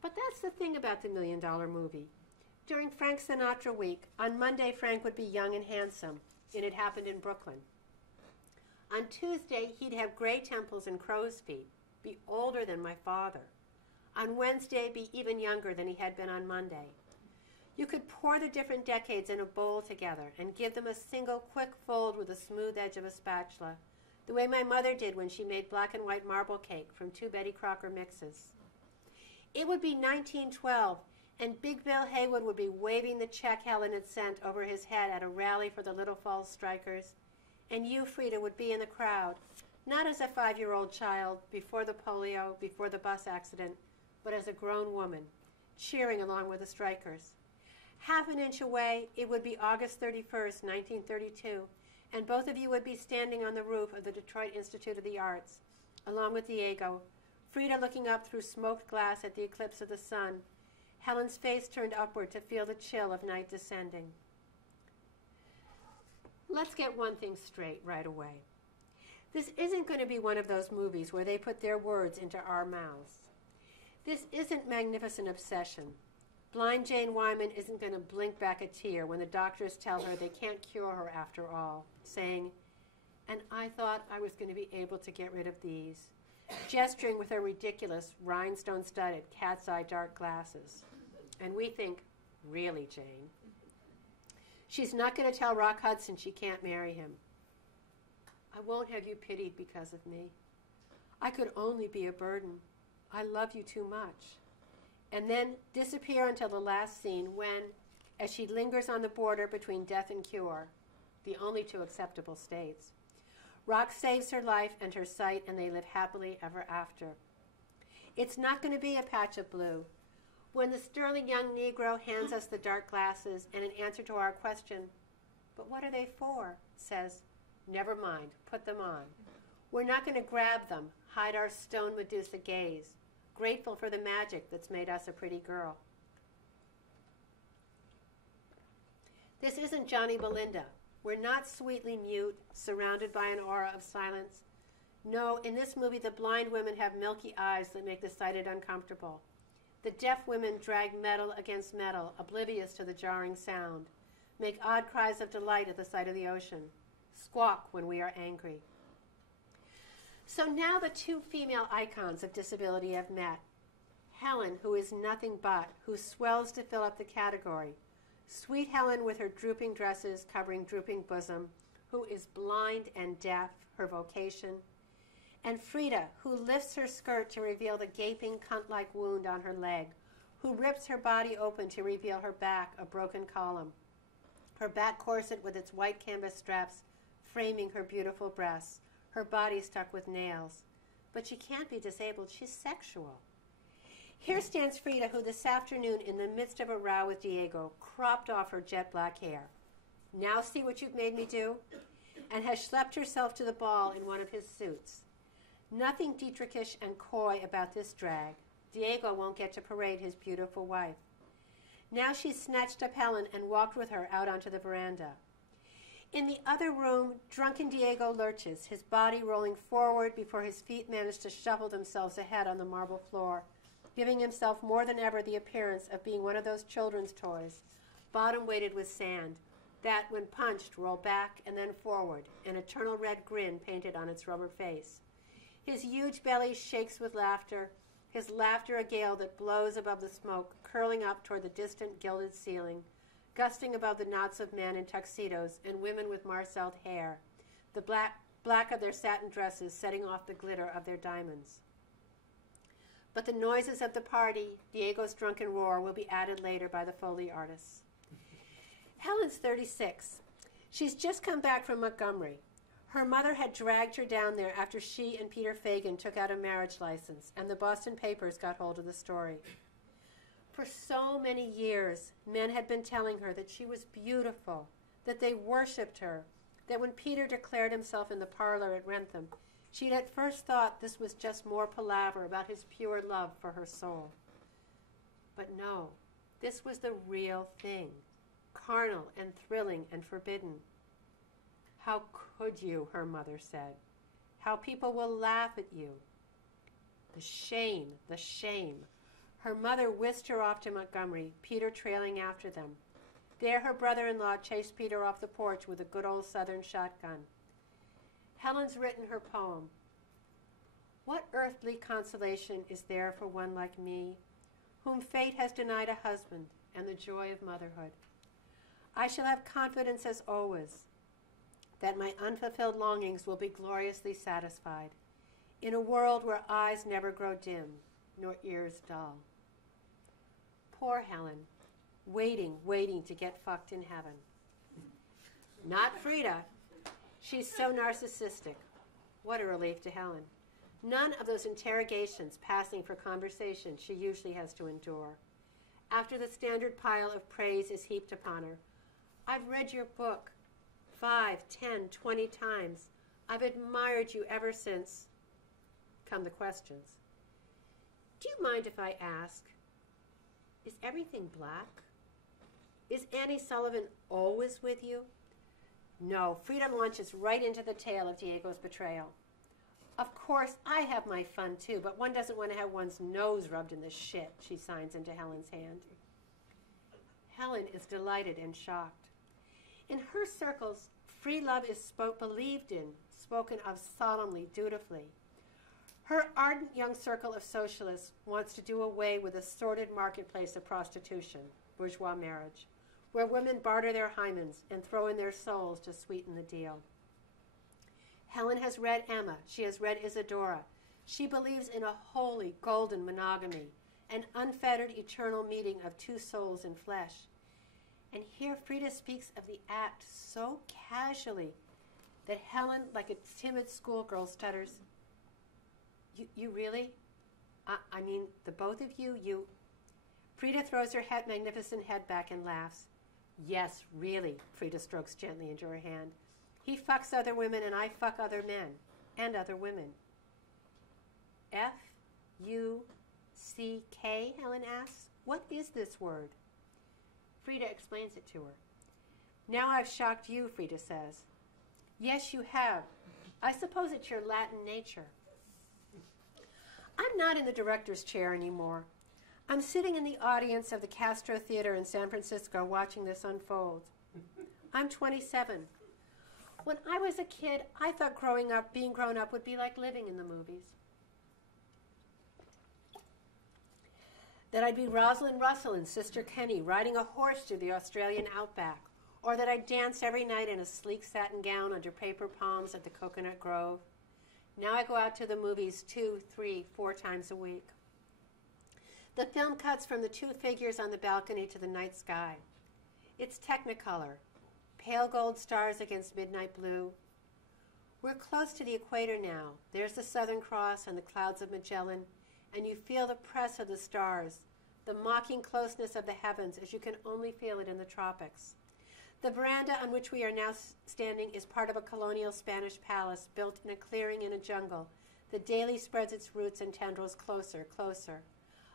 But that's the thing about the $1 Million Movie. During Frank Sinatra week, on Monday Frank would be young and handsome, and it happened in Brooklyn. On Tuesday, he'd have gray temples and crow's feet, be older than my father. On Wednesday, be even younger than he had been on Monday. You could pour the different decades in a bowl together and give them a single quick fold with a smooth edge of a spatula, the way my mother did when she made black and white marble cake from 2 Betty Crocker mixes. It would be 1912, and Big Bill Haywood would be waving the check Helen had sent over his head at a rally for the Little Falls Strikers, and you, Frida, would be in the crowd, not as a 5-year-old child, before the polio, before the bus accident, but as a grown woman, cheering along with the strikers. Half an inch away, it would be August 31st, 1932, and both of you would be standing on the roof of the Detroit Institute of the Arts, along with Diego, Frida looking up through smoked glass at the eclipse of the sun, Helen's face turned upward to feel the chill of night descending. Let's get one thing straight right away. This isn't going to be one of those movies where they put their words into our mouths. This isn't Magnificent Obsession. Blind Jane Wyman isn't going to blink back a tear when the doctors tell her they can't cure her after all, saying, and I thought I was going to be able to get rid of these, gesturing with her ridiculous rhinestone-studded cat's-eye dark glasses. And we think, really, Jane? She's not going to tell Rock Hudson she can't marry him. I won't have you pitied because of me. I could only be a burden. I love you too much. And then disappear until the last scene when, as she lingers on the border between death and cure, the only two acceptable states, Rock saves her life and her sight, and they live happily ever after. It's not going to be a patch of blue. When the sterling young Negro hands us the dark glasses and in answer to our question, "But what are they for?" says, "Never mind, put them on." We're not going to grab them, hide our stone Medusa gaze, grateful for the magic that's made us a pretty girl. This isn't Johnny Belinda. We're not sweetly mute, surrounded by an aura of silence. No, in this movie, the blind women have milky eyes that make the sighted uncomfortable. The deaf women drag metal against metal, oblivious to the jarring sound, make odd cries of delight at the sight of the ocean, squawk when we are angry. So now the two female icons of disability have met. Helen, who is nothing but, who swells to fill up the category. Sweet Helen with her drooping dresses covering drooping bosom, who is blind and deaf, her vocation. And Frida, who lifts her skirt to reveal the gaping cunt-like wound on her leg, who rips her body open to reveal her back, a broken column. Her back corset with its white canvas straps framing her beautiful breasts, her body stuck with nails. But she can't be disabled, she's sexual. Here stands Frida, who this afternoon, in the midst of a row with Diego, cropped off her jet black hair. "Now see what you've made me do?" And has schlepped herself to the ball in one of his suits. Nothing Dietrichish and coy about this drag. Diego won't get to parade his beautiful wife. Now she's snatched up Helen and walked with her out onto the veranda. In the other room, drunken Diego lurches, his body rolling forward before his feet manage to shuffle themselves ahead on the marble floor, giving himself more than ever the appearance of being one of those children's toys, bottom weighted with sand, that, when punched, roll back and then forward, an eternal red grin painted on its rubber face. His huge belly shakes with laughter, his laughter a gale that blows above the smoke, curling up toward the distant gilded ceiling, gusting above the knots of men in tuxedos and women with marcelled hair, the black of their satin dresses setting off the glitter of their diamonds. But the noises of the party, Diego's drunken roar, will be added later by the Foley artists. Helen's 36. She's just come back from Montgomery. Her mother had dragged her down there after she and Peter Fagan took out a marriage license, and the Boston papers got hold of the story. For so many years, men had been telling her that she was beautiful, that they worshipped her, that when Peter declared himself in the parlor at Wrentham, she'd at first thought this was just more palaver about his pure love for her soul. But no, this was the real thing, carnal and thrilling and forbidden. "How could you?" her mother said. "How people will laugh at you." The shame, the shame. Her mother whisked her off to Montgomery, Peter trailing after them. There her brother-in-law chased Peter off the porch with a good old Southern shotgun. Helen's written her poem. "What earthly consolation is there for one like me, whom fate has denied a husband and the joy of motherhood? I shall have confidence as always that my unfulfilled longings will be gloriously satisfied in a world where eyes never grow dim nor ears dull." Poor Helen, waiting to get fucked in heaven. Not Frida. She's so narcissistic. What a relief to Helen. None of those interrogations passing for conversation she usually has to endure. After the standard pile of praise is heaped upon her, "I've read your book 5, 10, 20 times. I've admired you ever since." Come the questions. "Do you mind if I ask, is everything black? Is Annie Sullivan always with you?" No, Frida launches right into the tale of Diego's betrayal. "Of course, I have my fun too, but one doesn't want to have one's nose rubbed in the shit," she signs into Helen's hand. Helen is delighted and shocked. In her circles, Free love is believed in, spoken of solemnly, dutifully. Her ardent young circle of socialists wants to do away with the sordid marketplace of prostitution, bourgeois marriage, where women barter their hymens and throw in their souls to sweeten the deal. Helen has read Emma. She has read Isadora. She believes in a holy, golden monogamy, an unfettered eternal meeting of two souls in flesh. And here Frida speaks of the act so casually that Helen, like a timid schoolgirl, stutters, You really? I mean, the both of you? Frida throws her magnificent head back and laughs. Yes, really, Frida strokes gently into her hand. He fucks other women and I fuck other men and other women. F-U-C-K, Helen asks. What is this word? Frida explains it to her. Now I've shocked you, Frida says. Yes, you have. I suppose it's your Latin nature. I'm not in the director's chair anymore. I'm sitting in the audience of the Castro Theater in San Francisco watching this unfold. I'm 27. When I was a kid, I thought being grown up would be like living in the movies. That I'd be Rosalind Russell and Sister Kenny riding a horse through the Australian outback, or that I'd dance every night in a sleek satin gown under paper palms at the Coconut Grove. Now I go out to the movies 2, 3, 4 times a week. The film cuts from the two figures on the balcony to the night sky. It's Technicolor, pale gold stars against midnight blue. We're close to the equator now. There's the Southern Cross and the clouds of Magellan, and you feel the press of the stars, the mocking closeness of the heavens as you can only feel it in the tropics. The veranda on which we are now standing is part of a colonial Spanish palace built in a clearing in a jungle that daily spreads its roots and tendrils closer, closer.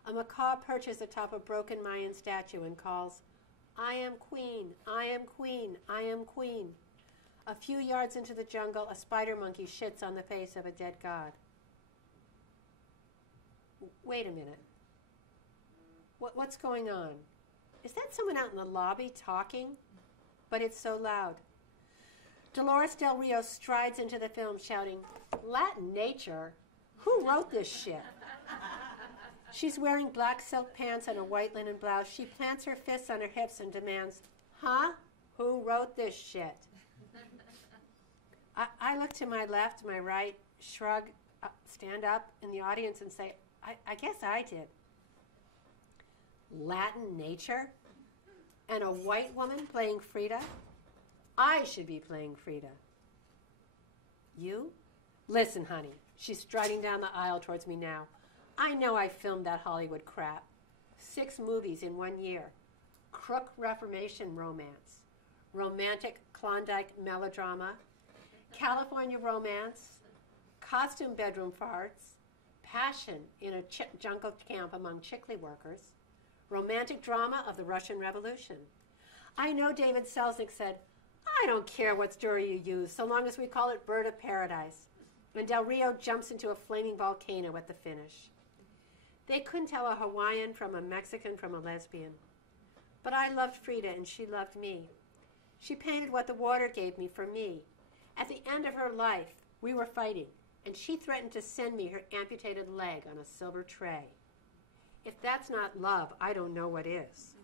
A macaw perches atop a broken Mayan statue and calls, I am queen, I am queen, I am queen. A few yards into the jungle, a spider monkey shits on the face of a dead god. Wait a minute. What's going on? Is that someone out in the lobby talking? But it's so loud. Dolores Del Rio strides into the film shouting, Latin nature? Who wrote this shit? She's wearing black silk pants and a white linen blouse. She plants her fists on her hips and demands, huh? Who wrote this shit? I look to my left, my right, shrug, stand up in the audience and say, I guess I did. Latin nature? And a white woman playing Frida? I should be playing Frida. You? Listen, honey. She's striding down the aisle towards me now. I know I filmed that Hollywood crap. 6 movies in 1 year. Crook Reformation romance. Romantic Klondike melodrama. California romance. Costume bedroom farts. Passion in a jungle camp among chickly workers. Romantic drama of the Russian Revolution. I know David Selznick said, I don't care what story you use, so long as we call it Bird of Paradise. And Del Rio jumps into a flaming volcano at the finish. They couldn't tell a Hawaiian from a Mexican from a lesbian. But I loved Frida and she loved me. She painted what the water gave me for me. At the end of her life, we were fighting, and she threatened to send me her amputated leg on a silver tray. If that's not love, I don't know what is.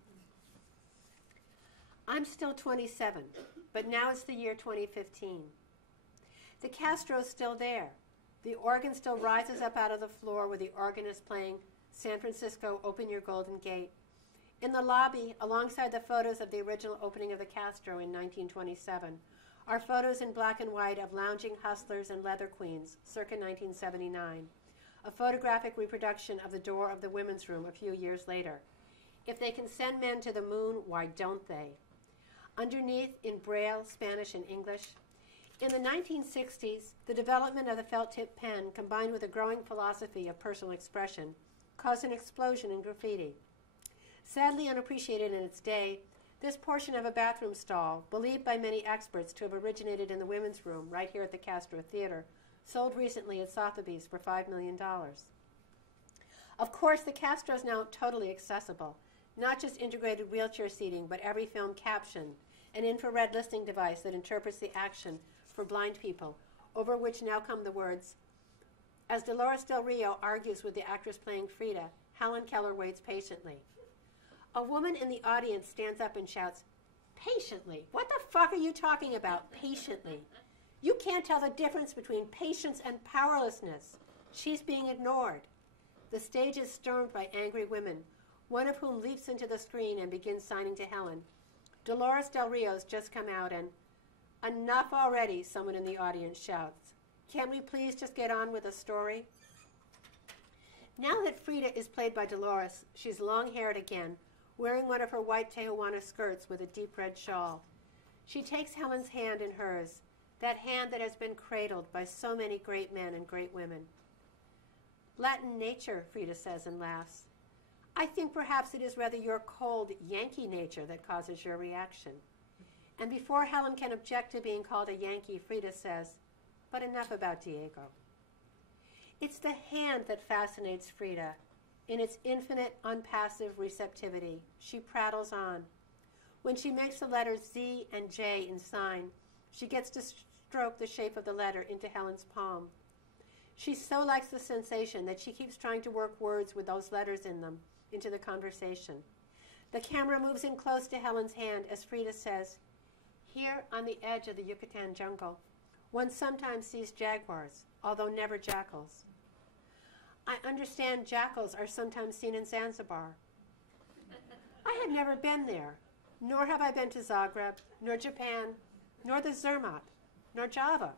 I'm still 27, but now it's the year 2015. The Castro's still there. The organ still rises up out of the floor with the organist playing San Francisco, Open Your Golden Gate. In the lobby, alongside the photos of the original opening of the Castro in 1927, are photos in black and white of lounging hustlers and leather queens, circa 1979. A photographic reproduction of the door of the women's room a few years later. If they can send men to the moon, why don't they? Underneath, in Braille, Spanish, and English, in the 1960s, the development of the felt-tip pen, combined with a growing philosophy of personal expression, caused an explosion in graffiti. Sadly unappreciated in its day, this portion of a bathroom stall, believed by many experts to have originated in the women's room right here at the Castro Theater, sold recently at Sotheby's for $5 million. Of course, the Castro is now totally accessible, not just integrated wheelchair seating, but every film caption, an infrared listening device that interprets the action for blind people, over which now come the words, as Dolores Del Rio argues with the actress playing Frida, Helen Keller waits patiently. A woman in the audience stands up and shouts, patiently? What the fuck are you talking about, patiently? You can't tell the difference between patience and powerlessness. She's being ignored. The stage is stormed by angry women, one of whom leaps into the screen and begins signing to Helen. Dolores Del Rio's just come out and, enough already, someone in the audience shouts. Can't we please just get on with the story? Now that Frida is played by Dolores, she's long-haired again, wearing one of her white Tijuana skirts with a deep red shawl. She takes Helen's hand in hers, that hand that has been cradled by so many great men and great women. Latin nature, Frida says and laughs. I think perhaps it is rather your cold Yankee nature that causes your reaction. And before Helen can object to being called a Yankee, Frida says, but enough about Diego. It's the hand that fascinates Frida. In its infinite, unpassive receptivity, she prattles on. When she makes the letters Z and J in sign, she gets to stroke the shape of the letter into Helen's palm. She so likes the sensation that she keeps trying to work words with those letters in them into the conversation. The camera moves in close to Helen's hand as Frida says, here on the edge of the Yucatan jungle, one sometimes sees jaguars, although never jackals. I understand jackals are sometimes seen in Zanzibar. I had never been there, nor have I been to Zagreb, nor Japan, nor the Zermatt, nor Java.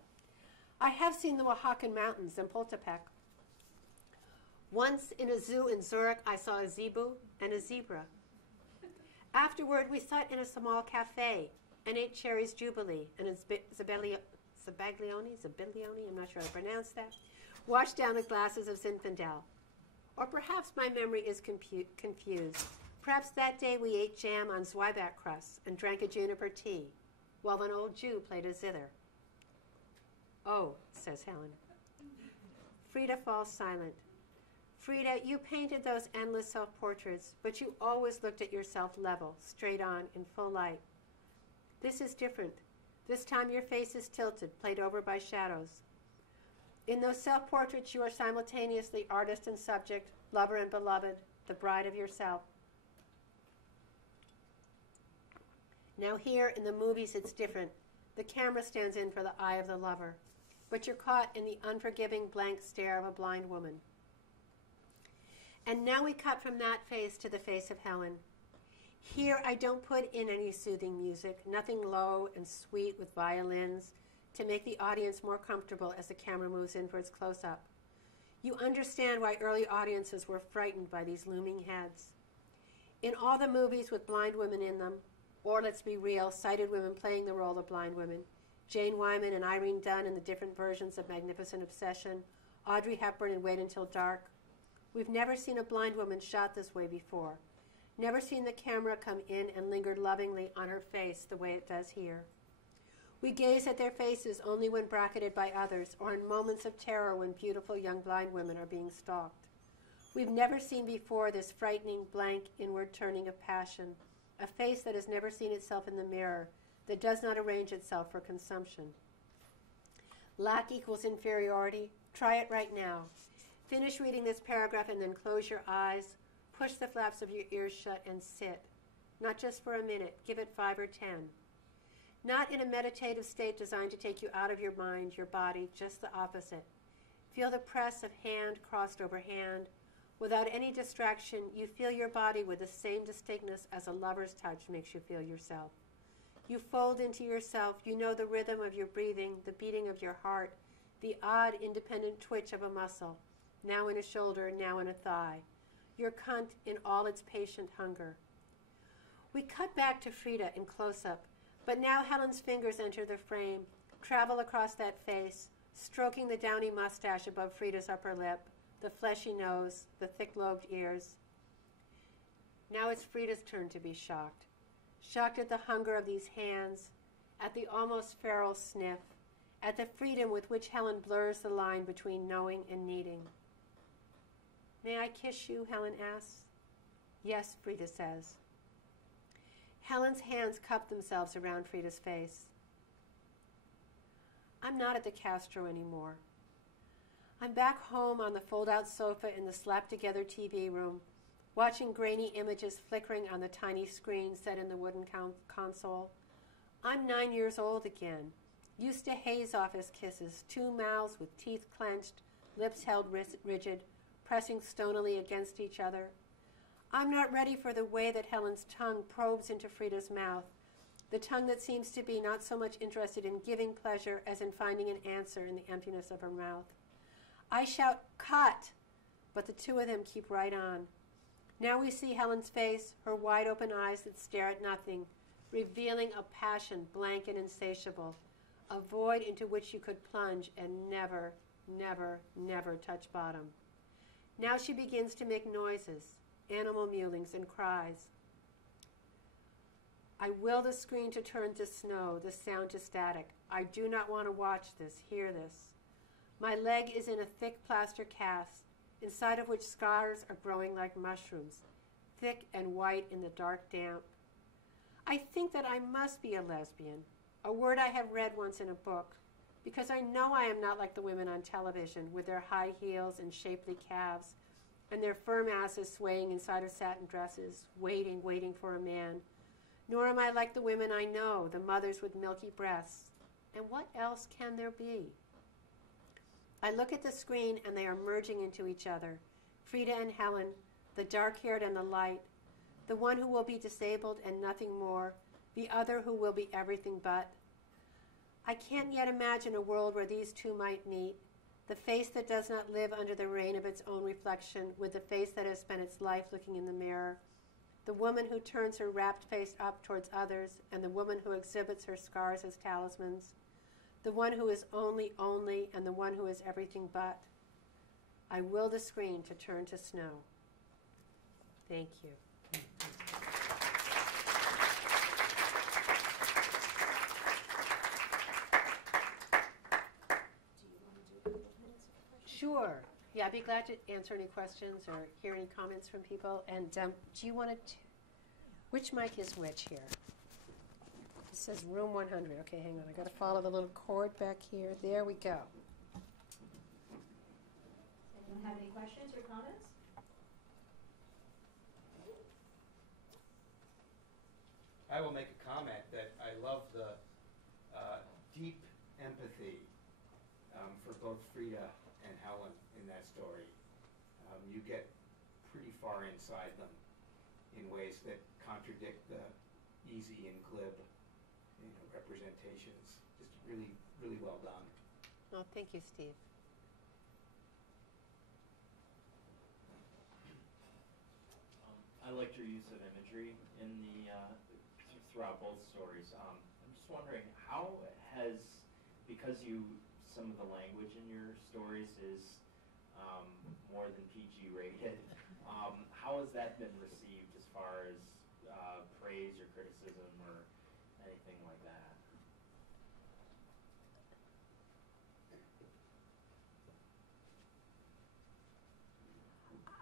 I have seen the Oaxacan mountains and Pultepec. Once in a zoo in Zurich, I saw a zebu and a zebra. Afterward, we sat in a small cafe and ate Cherry's Jubilee and a Zabaglione, I'm not sure how to pronounce that, washed down with glasses of Zinfandel. Or perhaps my memory is confused. Perhaps that day we ate jam on Zwieback crusts and drank a juniper tea, while an old Jew played a zither. Oh, says Helen. Frida falls silent. Frida, you painted those endless self-portraits, but you always looked at yourself level, straight on, in full light. This is different. This time your face is tilted, played over by shadows. In those self-portraits, you are simultaneously artist and subject, lover and beloved, the bride of yourself. Now here, in the movies, it's different. The camera stands in for the eye of the lover, but you're caught in the unforgiving blank stare of a blind woman. And now we cut from that face to the face of Helen. Here I don't put in any soothing music, nothing low and sweet with violins to make the audience more comfortable as the camera moves in for its close-up. You understand why early audiences were frightened by these looming heads. In all the movies with blind women in them, or let's be real, sighted women playing the role of blind women, Jane Wyman and Irene Dunn in the different versions of Magnificent Obsession, Audrey Hepburn in Wait Until Dark, we've never seen a blind woman shot this way before. Never seen the camera come in and linger lovingly on her face the way it does here. We gaze at their faces only when bracketed by others, or in moments of terror when beautiful young blind women are being stalked. We've never seen before this frightening, blank, inward turning of passion, a face that has never seen itself in the mirror, that does not arrange itself for consumption. Lack equals inferiority. Try it right now. Finish reading this paragraph and then close your eyes, push the flaps of your ears shut and sit. Not just for a minute, give it 5 or 10. Not in a meditative state designed to take you out of your mind, your body, just the opposite. Feel the press of hand crossed over hand. Without any distraction, you feel your body with the same distinctness as a lover's touch makes you feel yourself. You fold into yourself, you know the rhythm of your breathing, the beating of your heart, the odd independent twitch of a muscle, now in a shoulder, now in a thigh. Your cunt in all its patient hunger. We cut back to Frida in close-up, but now Helen's fingers enter the frame, travel across that face, stroking the downy mustache above Frida's upper lip, the fleshy nose, the thick-lobed ears. Now it's Frida's turn to be shocked. Shocked at the hunger of these hands, at the almost feral sniff, at the freedom with which Helen blurs the line between knowing and needing. May I kiss you, Helen asks. Yes, Frida says. Helen's hands cupped themselves around Frida's face. I'm not at the Castro anymore. I'm back home on the fold-out sofa in the slapped-together TV room, watching grainy images flickering on the tiny screen set in the wooden console. I'm 9 years old again, used to Hayes' office kisses, two mouths with teeth clenched, lips held rigid, pressing stonily against each other. I'm not ready for the way that Helen's tongue probes into Frida's mouth, the tongue that seems to be not so much interested in giving pleasure as in finding an answer in the emptiness of her mouth. I shout, "Cut!" but the two of them keep right on. Now we see Helen's face, her wide-open eyes that stare at nothing, revealing a passion blank and insatiable, a void into which you could plunge and never, never, never touch bottom. Now she begins to make noises, animal mewlings and cries. I will the screen to turn to snow, the sound to static. I do not want to watch this, hear this. My leg is in a thick plaster cast, inside of which scars are growing like mushrooms, thick and white in the dark damp. I think that I must be a lesbian, a word I have read once in a book, because I know I am not like the women on television with their high heels and shapely calves and their firm asses swaying inside of satin dresses, waiting for a man. Nor am I like the women I know, the mothers with milky breasts. And what else can there be? I look at the screen and they are merging into each other. Frida and Helen, the dark-haired and the light, the one who will be disabled and nothing more, the other who will be everything but. I can't yet imagine a world where these two might meet, the face that does not live under the rain of its own reflection with the face that has spent its life looking in the mirror, the woman who turns her rapt face up towards others and the woman who exhibits her scars as talismans, the one who is only and the one who is everything but. I will the screen to turn to snow. Thank you. Sure. Yeah, I'd be glad to answer any questions or hear any comments from people. And do you want to, which mic is which here? It says room 100. Okay, hang on. I got to follow the little cord back here. There we go. Anyone have any questions or comments? I will make a comment that I love the deep empathy for both Frida and Helen in that story. You get pretty far inside them in ways that contradict the easy and glib, representations. Just really, really well done. Oh, thank you, Steve. I liked your use of imagery in the throughout both stories. I'm just wondering, how has, because some of the language in your stories is more than PG rated, how has that been received as far as praise or criticism or anything like that?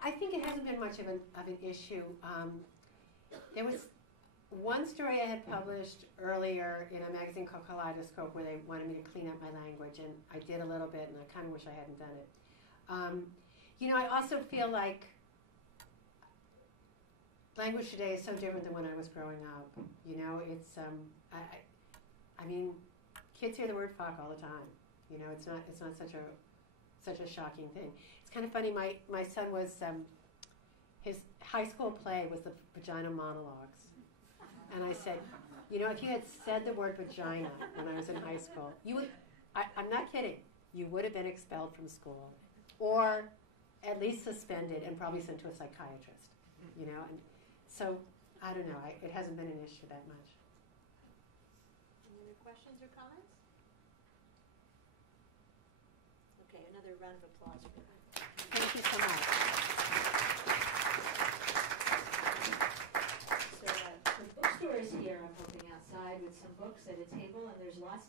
I think it hasn't been much of an issue. There was one story I had published earlier in a magazine called Kaleidoscope where they wanted me to clean up my language, and I did a little bit, and I kind of wish I hadn't done it. I also feel like language today is so different than when I was growing up. It's I mean, kids hear the word "fuck" all the time. It's not such a shocking thing. It's kind of funny. My son was his high school play was the vagina monologues, and I said, if you had said the word vagina when I was in high school, you would. I'm not kidding. You would have been expelled from school, or at least suspended and probably sent to a psychiatrist. And so I don't know. It hasn't been an issue that much. Any other questions or comments? Okay, another round of applause for her. Thank you so much. So the bookstore is here, I'm hoping, outside with some books at a table, and there's lots